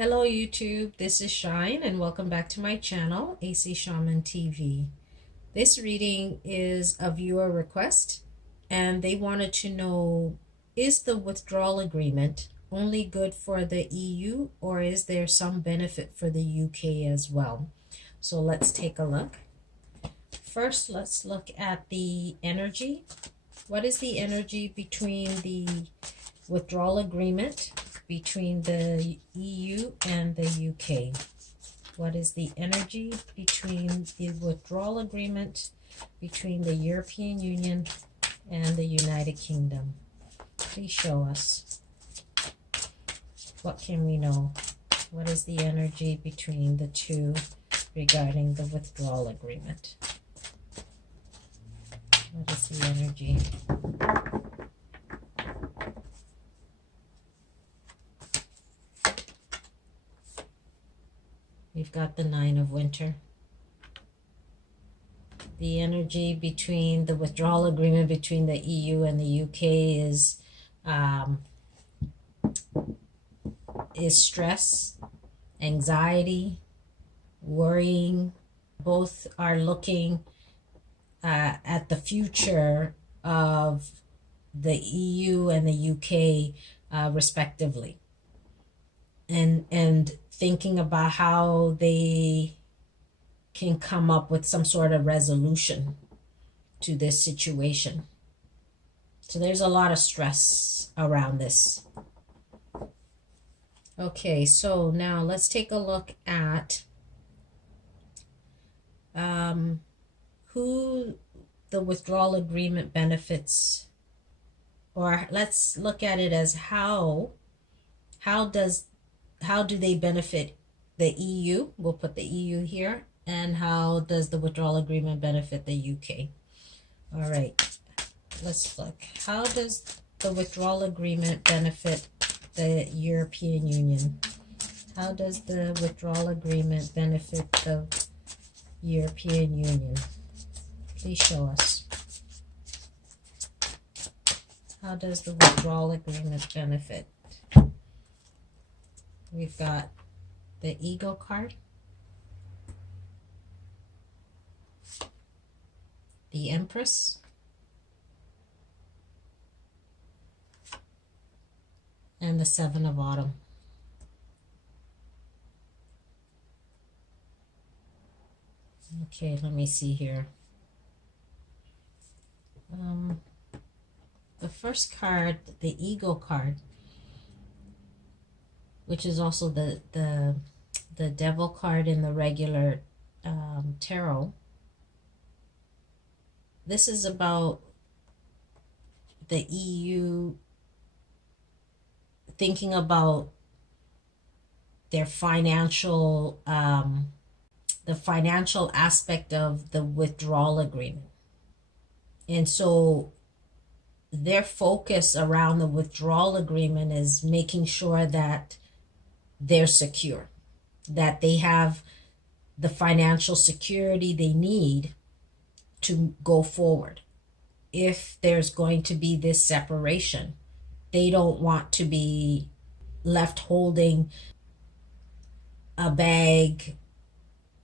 Hello YouTube, this is Shine and welcome back to my channel, AC Shaman TV. This reading is a viewer request and they wanted to know, is the withdrawal agreement only good for the EU or is there some benefit for the UK as well? So let's take a look. First, let's look at the energy. What is the energy between the withdrawal agreement between the EU and the UK? What is the energy between the withdrawal agreement between the European Union and the United Kingdom? Please show us. What can we know? What is the energy between the two regarding the withdrawal agreement? What is the energy? We've got the Nine of Winter. The energy between the withdrawal agreement between the EU and the UK is stress, anxiety, worrying. Both are looking at the future of the EU and the UK respectively, and thinking about how they can come up with some sort of resolution to this situation. So there's a lot of stress around this. Okay, so now let's take a look at who the withdrawal agreement benefits, or let's look at it as how do they benefit the EU? We'll put the EU here. And how does the withdrawal agreement benefit the UK? All right, let's look. How does the withdrawal agreement benefit the European Union? How does the withdrawal agreement benefit the European Union? Please show us. How does the withdrawal agreement benefit? We've got the Ego card, the Empress, and the Seven of Autumn. Okay, let me see here. The first card, the Ego card, which is also the Devil card in the regular tarot. This is about the EU thinking about their financial, the financial aspect of the withdrawal agreement. And so their focus around the withdrawal agreement is making sure that they're secure, that they have the financial security they need to go forward. If there's going to be this separation, they don't want to be left holding a bag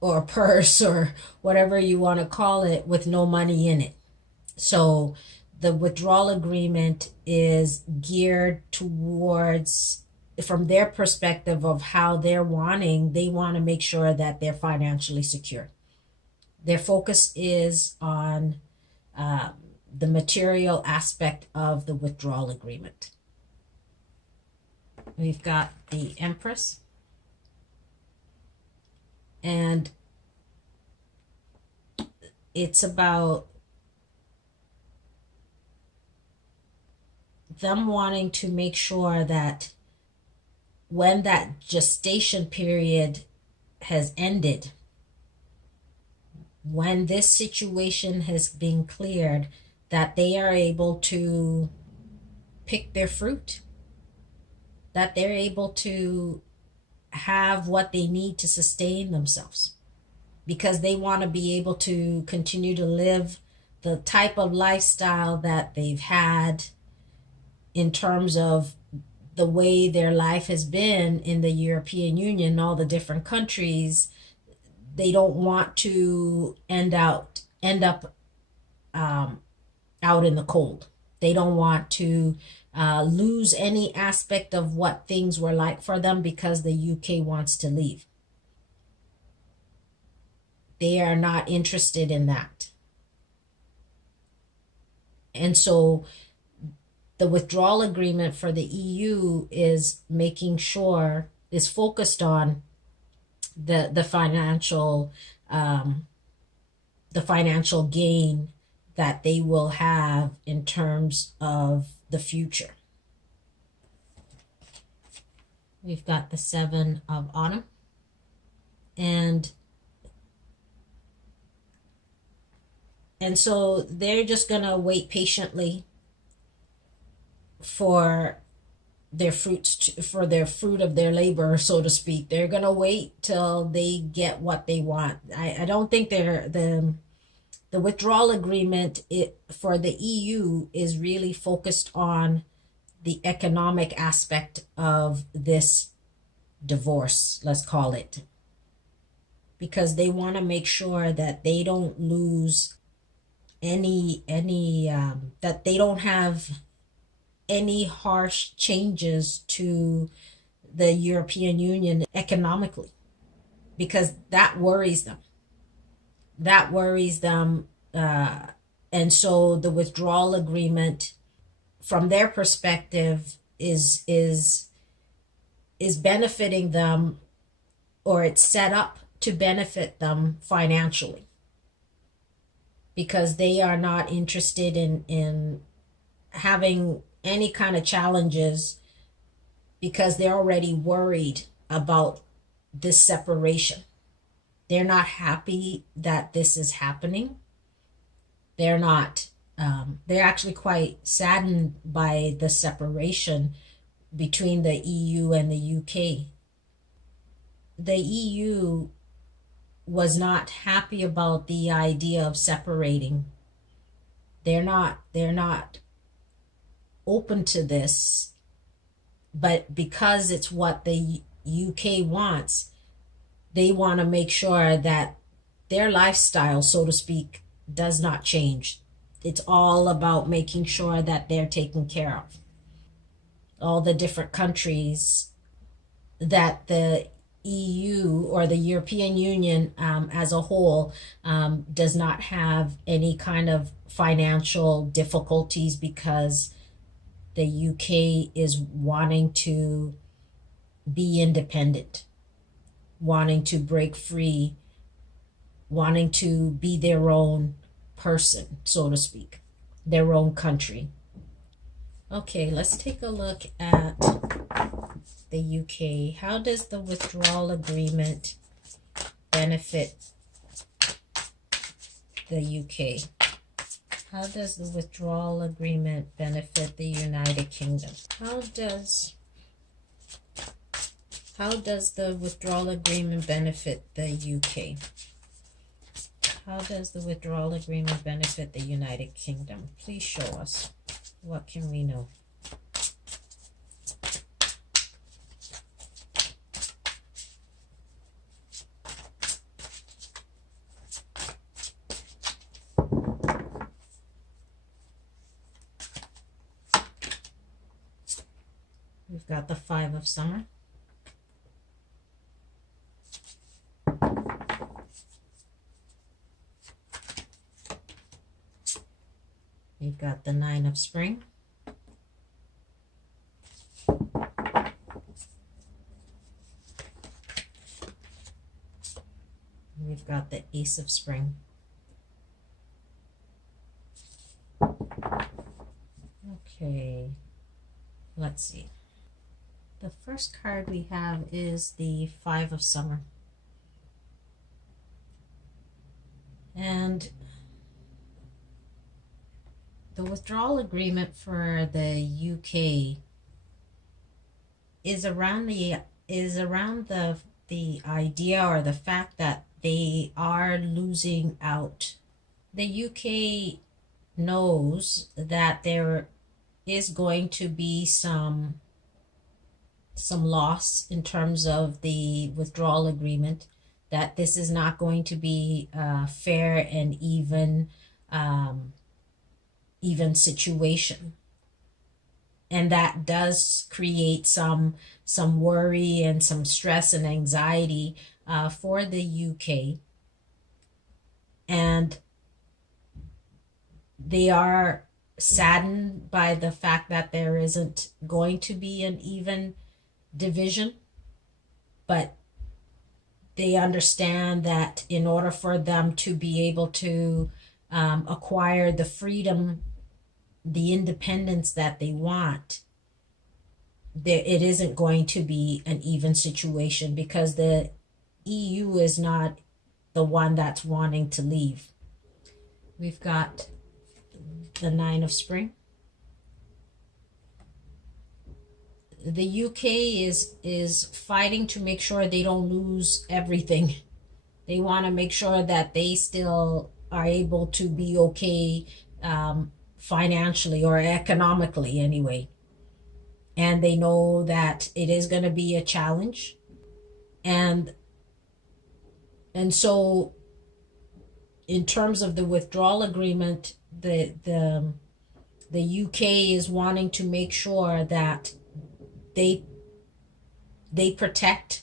or a purse or whatever you want to call it with no money in it. So the withdrawal agreement is geared towards, from their perspective of how they want to make sure that they're financially secure. Their focus is on the material aspect of the withdrawal agreement. We've got the Empress, and it's about them wanting to make sure that when that gestation period has ended, when this situation has been cleared, that they are able to pick their fruit, that they're able to have what they need to sustain themselves, because they want to be able to continue to live the type of lifestyle that they've had in terms of the way their life has been in the European Union, all the different countries, they don't want to end up out in the cold. They don't want to lose any aspect of what things were like for them because the UK wants to leave. They are not interested in that. And so the withdrawal agreement for the EU is making sure, is focused on the financial gain that they will have in terms of the future. We've got the Seven of Autumn, and so they're just gonna wait patiently for their fruit of their labor, so to speak. They're gonna wait till they get what they want. I don't think the withdrawal agreement for the EU is really focused on the economic aspect of this divorce, let's call it, because they want to make sure that they don't lose any that they don't have any harsh changes to the European Union economically, because that worries them. And so the withdrawal agreement, from their perspective, is benefiting them, or it's set up to benefit them financially, because they are not interested in having any kind of challenges, because they're already worried about this separation. They're not happy that this is happening. They're not, they're actually quite saddened by the separation between the EU and the UK. The EU was not happy about the idea of separating. They're not open to this, but because it's what the UK wants, they want to make sure that their lifestyle, so to speak, does not change. It's all about making sure that they're taken care of. All the different countries that the EU or the European Union as a whole does not have any kind of financial difficulties, because the UK is wanting to be independent, wanting to break free, wanting to be their own person, so to speak, their own country. Okay, let's take a look at the UK. How does the withdrawal agreement benefit the UK? How does the withdrawal agreement benefit the United Kingdom? How does the withdrawal agreement benefit the UK? How does the withdrawal agreement benefit the United Kingdom? Please show us. What can we know? We've got the Five of Summer. We've got the Nine of Spring. We've got the Ace of Spring. Okay, let's see. The first card we have is the Five of Summer. And the withdrawal agreement for the UK is around the idea, or the fact that they are losing out. The UK knows that there is going to be some some loss in terms of the withdrawal agreement, that this is not going to be a fair and even situation. And that does create some worry and some stress and anxiety for the UK. And they are saddened by the fact that there isn't going to be an even division, but they understand that in order for them to be able to acquire the freedom, the independence that they want, it isn't going to be an even situation, because the EU is not the one that's wanting to leave. We've got the Nine of Spring. The UK is fighting to make sure they don't lose everything. They want to make sure that they still are able to be okay financially or economically anyway. And they know that it is going to be a challenge. And so in terms of the withdrawal agreement, the UK is wanting to make sure that they protect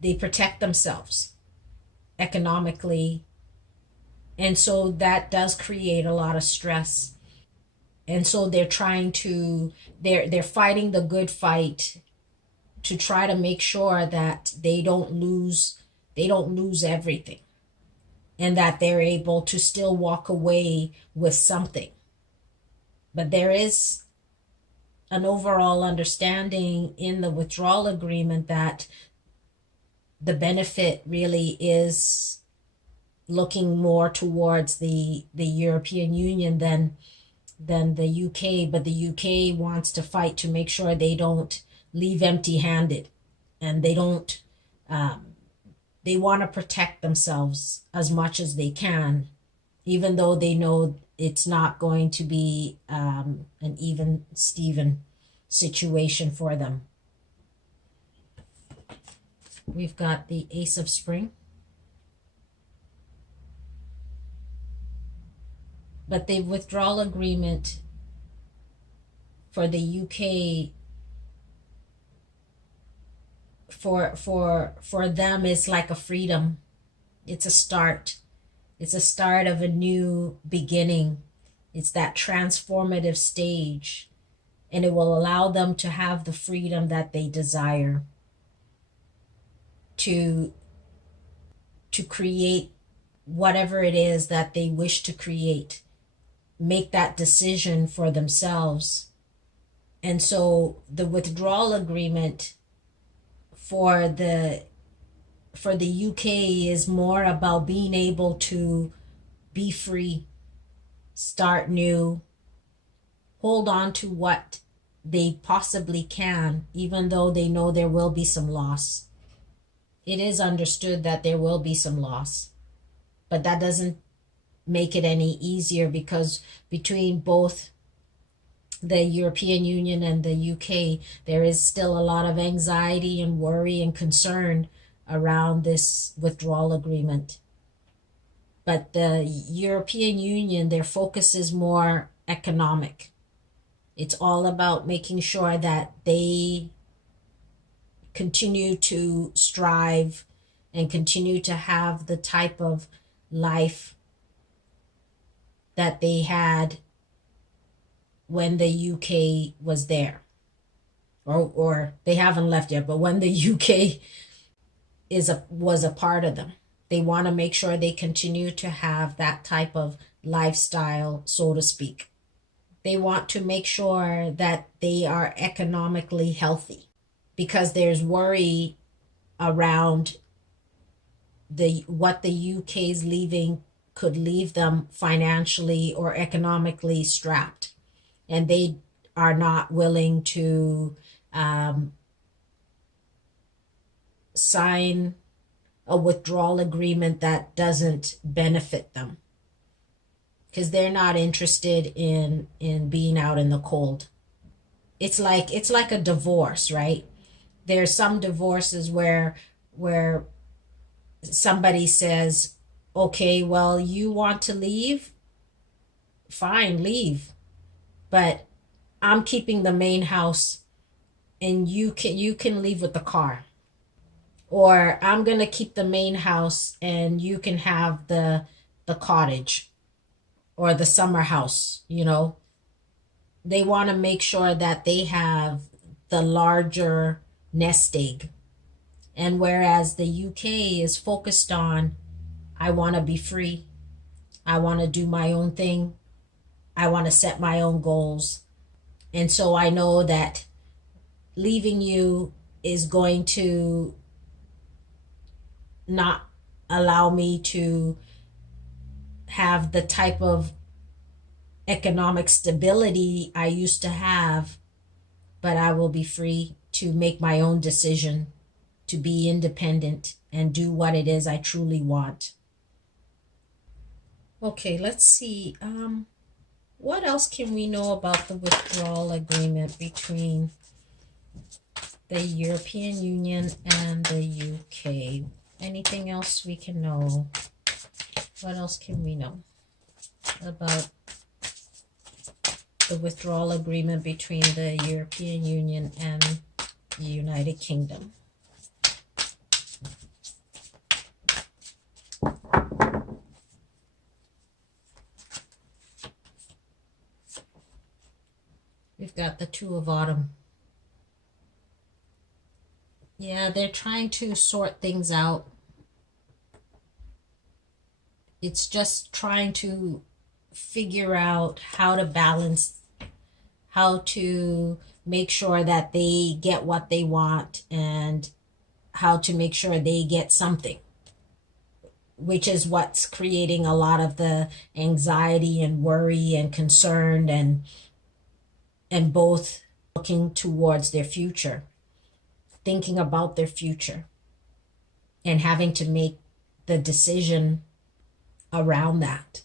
themselves economically. And so that does create a lot of stress. And so they're fighting the good fight to try to make sure that they don't lose everything, and that they're able to still walk away with something. But there is an overall understanding in the withdrawal agreement that the benefit really is looking more towards the European Union than the UK. But the UK wants to fight to make sure they don't leave empty-handed, and they don't they want to protect themselves as much as they can, even though they know it's not going to be an even Steven situation for them. We've got the Ace of Spring. But the withdrawal agreement for the UK, for them, is like a freedom. It's a start. It's a start of a new beginning. It's that transformative stage, and it will allow them to have the freedom that they desire to create whatever it is that they wish to create, make that decision for themselves. And so the withdrawal agreement for the UK is more about being able to be free, start new, hold on to what they possibly can, even though they know there will be some loss. It is understood that there will be some loss, but that doesn't make it any easier, because between both the European Union and the UK, there is still a lot of anxiety and worry and concern around this withdrawal agreement. But the European Union, their focus is more economic. It's all about making sure that they continue to strive and continue to have the type of life that they had when the UK was there. Or they haven't left yet, but when the UK was a part of them. They want to make sure they continue to have that type of lifestyle, so to speak. They want to make sure that they are economically healthy, because there's worry around what the UK's leaving could leave them financially or economically strapped. And they are not willing to sign a withdrawal agreement that doesn't benefit them, because they're not interested in being out in the cold. It's like a divorce, right? There's some divorces where somebody says, okay, well, you want to leave? Fine, leave. But I'm keeping the main house and you can leave with the car. Or I'm going to keep the main house and you can have the cottage or the summer house, you know. They want to make sure that they have the larger nest egg. And whereas the UK is focused on, I want to be free. I want to do my own thing. I want to set my own goals. And so I know that leaving you is going to not allow me to have the type of economic stability I used to have, but I will be free to make my own decision, to be independent and do what it is I truly want. Okay, let's see. What else can we know about the withdrawal agreement between the European Union and the UK? Anything else we can know? What else can we know about the withdrawal agreement between the European Union and the United Kingdom? We've got the Two of Autumn. Yeah, they're trying to sort things out. It's just trying to figure out how to balance, how to make sure that they get what they want and how to make sure they get something, which is what's creating a lot of the anxiety and worry and concern, and both looking towards their future, thinking about their future, and having to make the decision around that.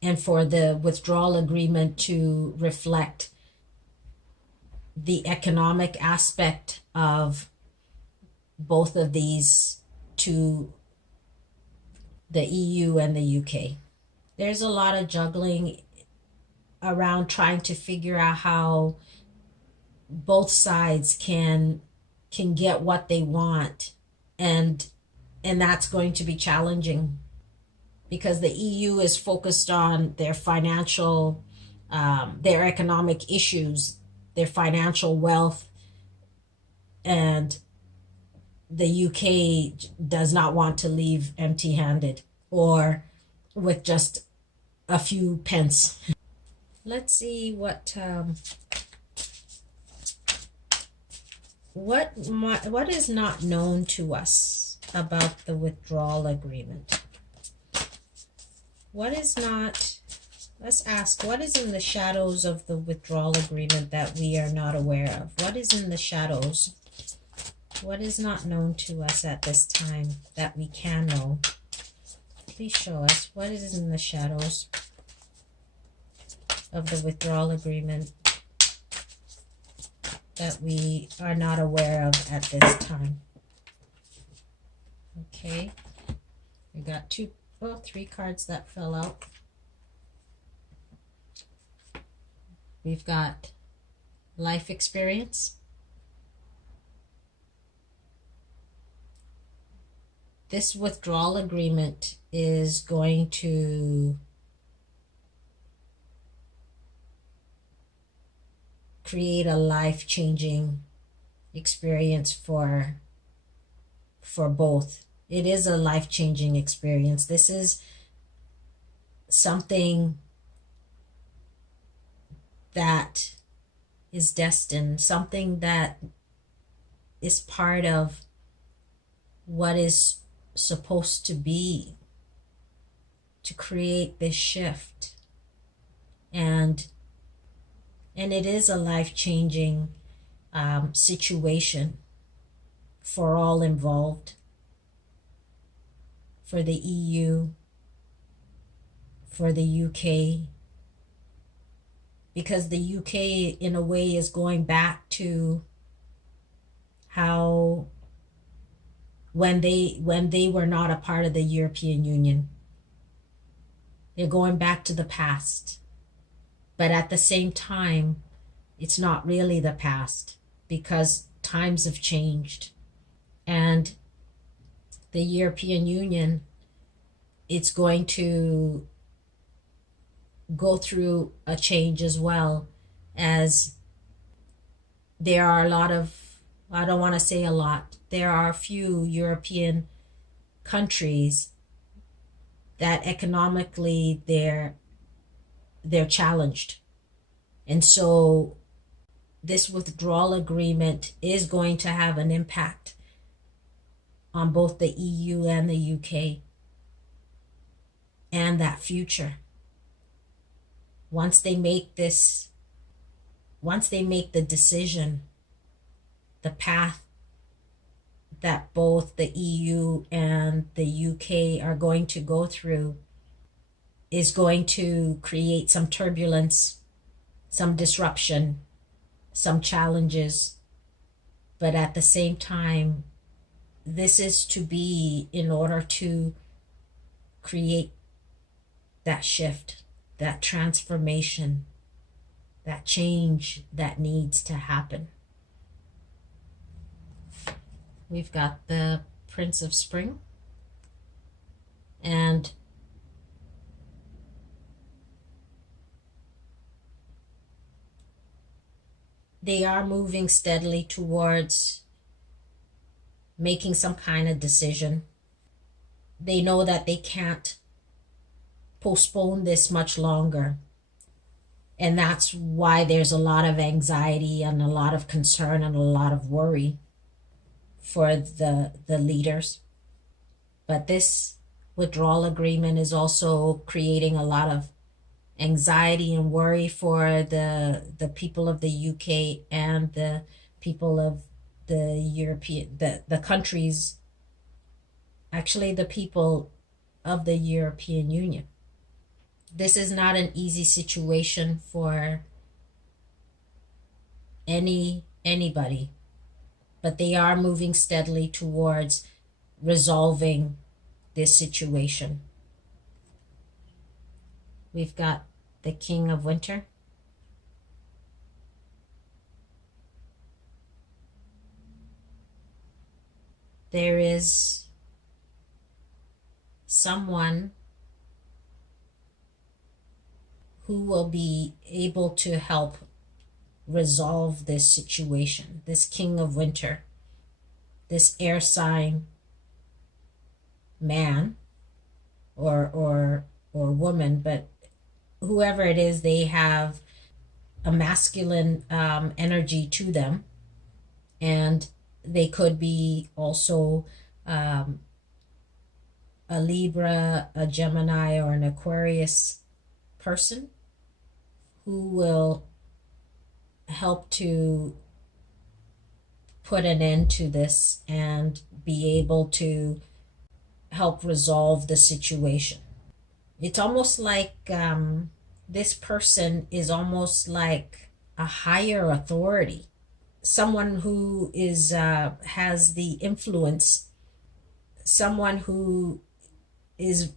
And for the withdrawal agreement to reflect the economic aspect of both of these to the EU and the UK. There's a lot of juggling around trying to figure out how both sides can get what they want, and that's going to be challenging because the EU is focused on their financial, their economic issues, their financial wealth, and the UK does not want to leave empty-handed or with just a few pence. Let's see what is not known to us about the withdrawal agreement. What is not, let's ask, what is in the shadows of the withdrawal agreement that we are not aware of? What is in the shadows? What is not known to us at this time that we can know? Please show us what is in the shadows of the withdrawal agreement that we are not aware of at this time. Okay, we got three cards that fell out. We've got life experience. This withdrawal agreement is going to create a life-changing experience for both. It is a life-changing experience. This is something that is destined, something that is part of what is supposed to be to create this shift. And it is a life-changing situation for all involved, for the EU, for the UK, because the UK in a way is going back to how when they were not a part of the European Union. They're going back to the past. But at the same time, it's not really the past because times have changed. And the European Union, it's going to go through a change as well, as there are a lot of, I don't want to say a lot, there are a few European countries that economically they're challenged. And so this withdrawal agreement is going to have an impact on both the EU and the UK and that future. Once they make the decision, the path that both the EU and the UK are going to go through is going to create some turbulence, some disruption, some challenges. But at the same time, this is to be in order to create that shift, that transformation, that change that needs to happen. We've got the Prince of Spring, and they are moving steadily towards making some kind of decision. They know that they can't postpone this much longer. And that's why there's a lot of anxiety and a lot of concern and a lot of worry for the leaders. But this withdrawal agreement is also creating a lot of anxiety and worry for the people of the UK and the people of the European, the countries, actually the people of the European Union. This is not an easy situation for anybody, but they are moving steadily towards resolving this situation. We've got the King of Winter. There is someone who will be able to help resolve this situation. This King of Winter, this air sign man or woman, but whoever it is, they have a masculine energy to them, and they could be also a Libra, a Gemini, or an Aquarius person who will help to put an end to this and be able to help resolve the situation. It's almost like this person is almost like a higher authority, someone who is has the influence, someone who is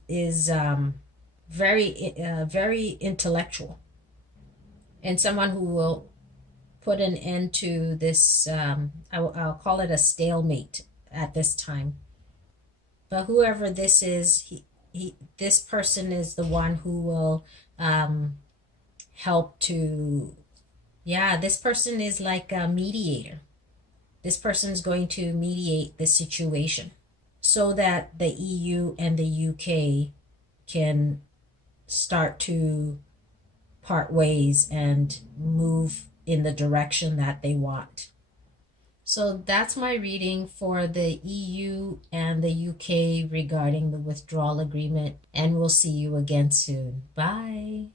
very intellectual, and someone who will put an end to this, I'll call it a stalemate at this time. But whoever this is, this person is the one who will help to, this person is like a mediator. This person is going to mediate the situation so that the EU and the UK can start to part ways and move in the direction that they want. So that's my reading for the EU and the UK regarding the withdrawal agreement, and we'll see you again soon. Bye.